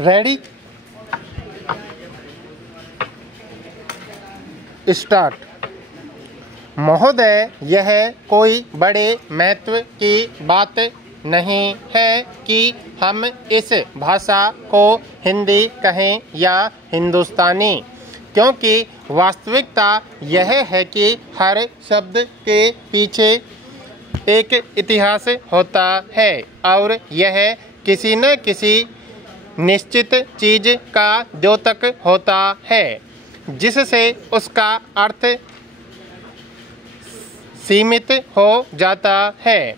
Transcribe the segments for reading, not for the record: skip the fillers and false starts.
Ready start. महोदय, यह कोई बड़े महत्व की बात नहीं है कि हम इस भाषा को हिंदी कहें या हिंदुस्तानी, क्योंकि वास्तविकता यह है कि हर शब्द के पीछे एक इतिहास होता है और यह किसी न किसी निश्चित चीज़ का द्योतक होता है जिससे उसका अर्थ सीमित हो जाता है।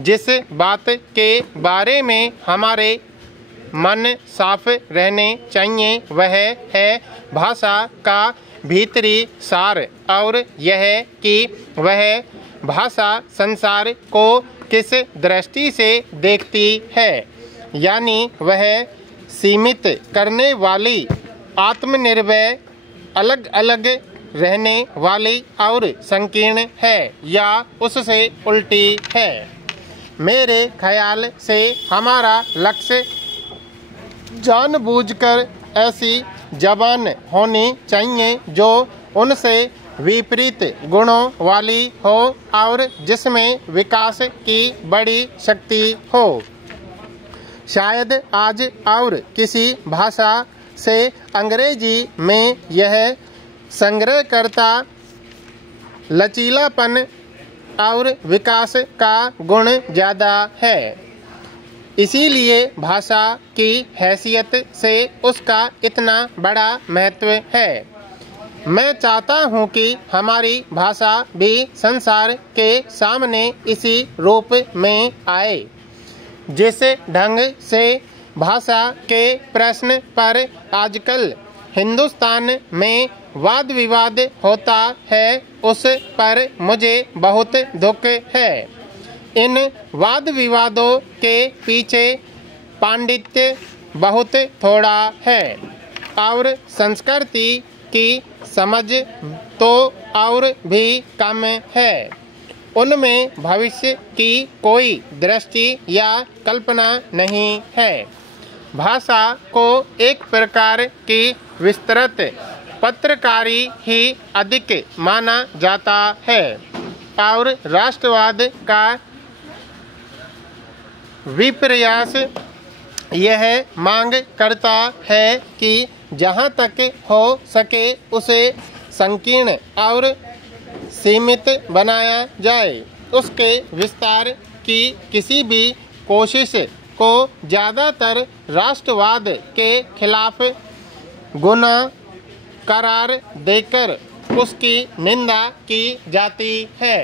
जिस बात के बारे में हमारे मन साफ रहने चाहिए वह है भाषा का भीतरी सार, और यह कि वह भाषा संसार को किस दृष्टि से देखती है, यानी वह सीमित करने वाली, आत्मनिर्भर, अलग अलग रहने वाली और संकीर्ण है या उससे उल्टी है। मेरे ख्याल से हमारा लक्ष्य जानबूझकर ऐसी जबान होनी चाहिए जो उनसे विपरीत गुणों वाली हो और जिसमें विकास की बड़ी शक्ति हो। शायद आज और किसी भाषा से अंग्रेजी में यह संग्रहकर्ता, लचीलापन और विकास का गुण ज़्यादा है। इसीलिए भाषा की हैसियत से उसका इतना बड़ा महत्व है। मैं चाहता हूँ कि हमारी भाषा भी संसार के सामने इसी रूप में आए। जिस ढंग से भाषा के प्रश्न पर आजकल हिंदुस्तान में वाद विवाद होता है, उस पर मुझे बहुत दुख है। इन वाद विवादों के पीछे पांडित्य बहुत थोड़ा है और संस्कृति की समझ तो और भी कम है। उनमें भविष्य की कोई दृष्टि या कल्पना नहीं है। भाषा को एक प्रकार की विस्तृत पत्रकारी ही अधिक माना जाता है और राष्ट्रवाद का विपर्यास यह मांग करता है कि जहाँ तक हो सके उसे संकीर्ण और सीमित बनाया जाए। उसके विस्तार की किसी भी कोशिश को ज़्यादातर राष्ट्रवाद के खिलाफ गुनाह करार देकर उसकी निंदा की जाती है।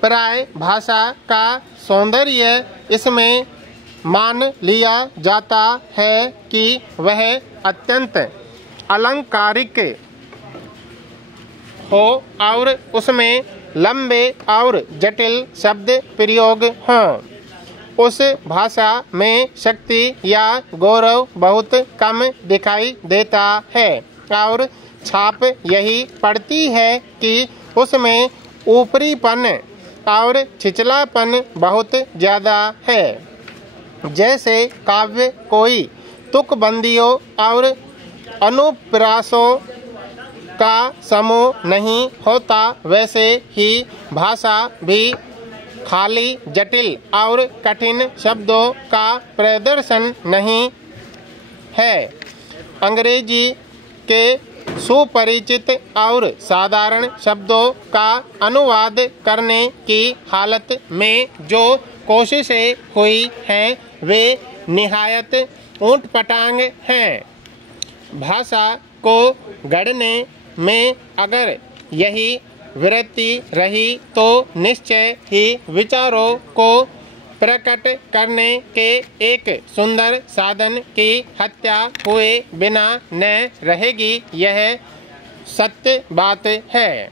प्राय भाषा का सौंदर्य इसमें मान लिया जाता है कि वह अत्यंत अलंकारिक हो और उसमें लंबे और जटिल शब्द प्रयोग हों। उस भाषा में शक्ति या गौरव बहुत कम दिखाई देता है और छाप यही पड़ती है कि उसमें ऊपरीपन और छिछलापन बहुत ज़्यादा है। जैसे काव्य कोई तुकबंदियों और अनुप्रासों का समूह नहीं होता, वैसे ही भाषा भी खाली जटिल और कठिन शब्दों का प्रदर्शन नहीं है। अंग्रेजी के सुपरिचित और साधारण शब्दों का अनुवाद करने की हालत में जो कोशिशें हुई हैं वे निहायत ऊटपटांग हैं। भाषा को गढ़ने में अगर यही वृत्ति रही तो निश्चय ही विचारों को प्रकट करने के एक सुंदर साधन की हत्या हुए बिना न रहेगी। यह सत्य बात है।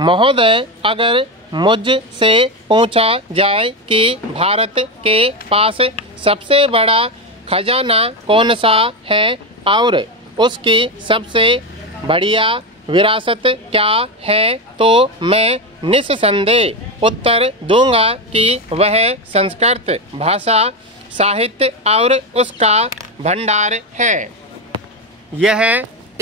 महोदय, अगर मुझसे पूछा जाए कि भारत के पास सबसे बड़ा खजाना कौन सा है और उसकी सबसे बढ़िया विरासत क्या है, तो मैं निस्संदेह उत्तर दूंगा कि वह संस्कृत भाषा साहित्य और उसका भंडार है। यह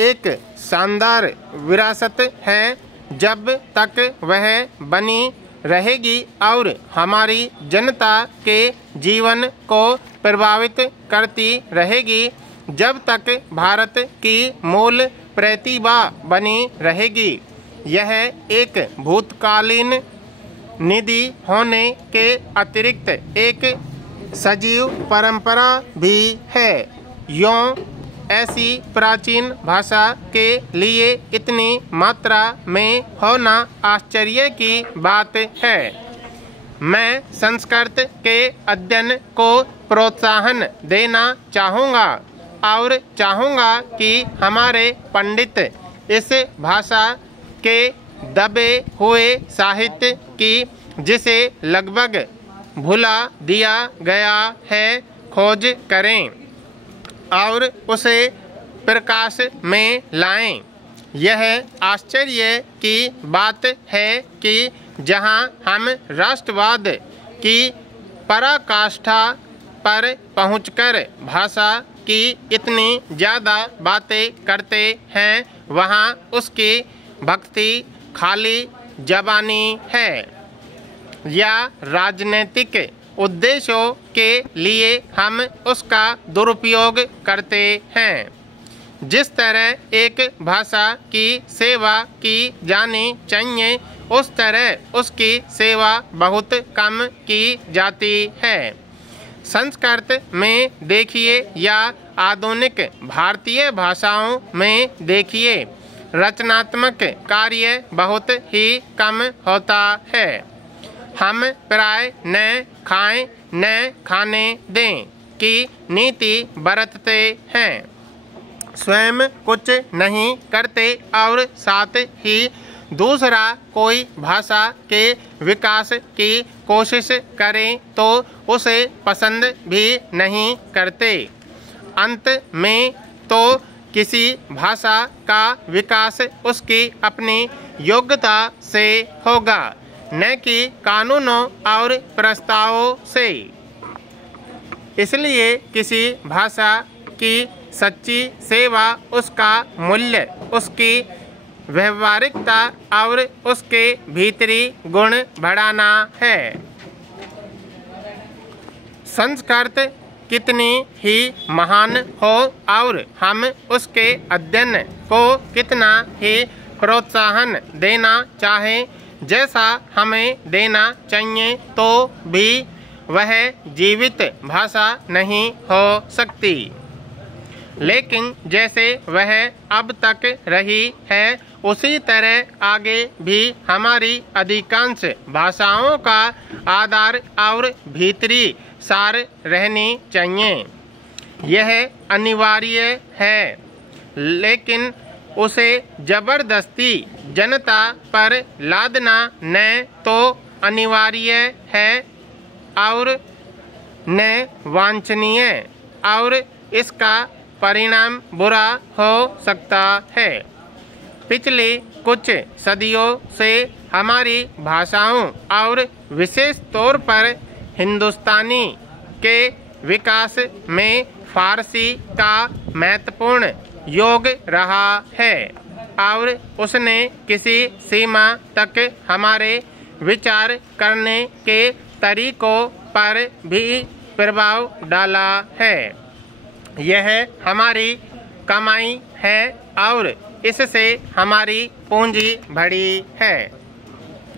एक शानदार विरासत है। जब तक वह बनी रहेगी और हमारी जनता के जीवन को प्रभावित करती रहेगी, जब तक भारत की मूल प्रतिभा बनी रहेगी, यह एक भूतकालीन निधि होने के अतिरिक्त एक सजीव परंपरा भी है। यों ऐसी प्राचीन भाषा के लिए इतनी मात्रा में होना आश्चर्य की बात है। मैं संस्कृत के अध्ययन को प्रोत्साहन देना चाहूँगा और चाहूँगा कि हमारे पंडित इस भाषा के दबे हुए साहित्य की, जिसे लगभग भुला दिया गया है, खोज करें और उसे प्रकाश में लाएं। यह आश्चर्य की बात है कि जहां हम राष्ट्रवाद की पराकाष्ठा पर पहुंचकर भाषा की इतनी ज़्यादा बातें करते हैं, वहां उसकी भक्ति खाली ज़बानी है या राजनीतिक उद्देश्यों के लिए हम उसका दुरुपयोग करते हैं। जिस तरह एक भाषा की सेवा की जानी चाहिए, उस तरह उसकी सेवा बहुत कम की जाती है। संस्कृत में देखिए या आधुनिक भारतीय भाषाओं में देखिए, रचनात्मक कार्य बहुत ही कम होता है। हम प्राय न खाएं न खाने दें की नीति बरतते हैं, स्वयं कुछ नहीं करते और साथ ही दूसरा कोई भाषा के विकास की कोशिश करें तो उसे पसंद भी नहीं करते। अंत में तो किसी भाषा का विकास उसकी अपनी योग्यता से होगा, न कि कानूनों और प्रस्तावों से। इसलिए किसी भाषा की सच्ची सेवा उसका मूल्य, उसकी व्यवहारिकता और उसके भीतरी गुण बढ़ाना है। संस्कृत कितनी ही महान हो और हम उसके अध्ययन को कितना ही प्रोत्साहन देना चाहें, जैसा हमें देना चाहिए, तो भी वह जीवित भाषा नहीं हो सकती। लेकिन जैसे वह अब तक रही है, उसी तरह आगे भी हमारी अधिकांश भाषाओं का आधार और भीतरी सार रहनी चाहिए। यह अनिवार्य है, लेकिन उसे जबरदस्ती जनता पर लादना न तो अनिवार्य है और न वांछनीय, और इसका परिणाम बुरा हो सकता है। पिछले कुछ सदियों से हमारी भाषाओं और विशेष तौर पर हिंदुस्तानी के विकास में फारसी का महत्वपूर्ण योग रहा है और उसने किसी सीमा तक हमारे विचार करने के तरीकों पर भी प्रभाव डाला है। यह हमारी कमाई है और इससे हमारी पूंजी बढ़ी है।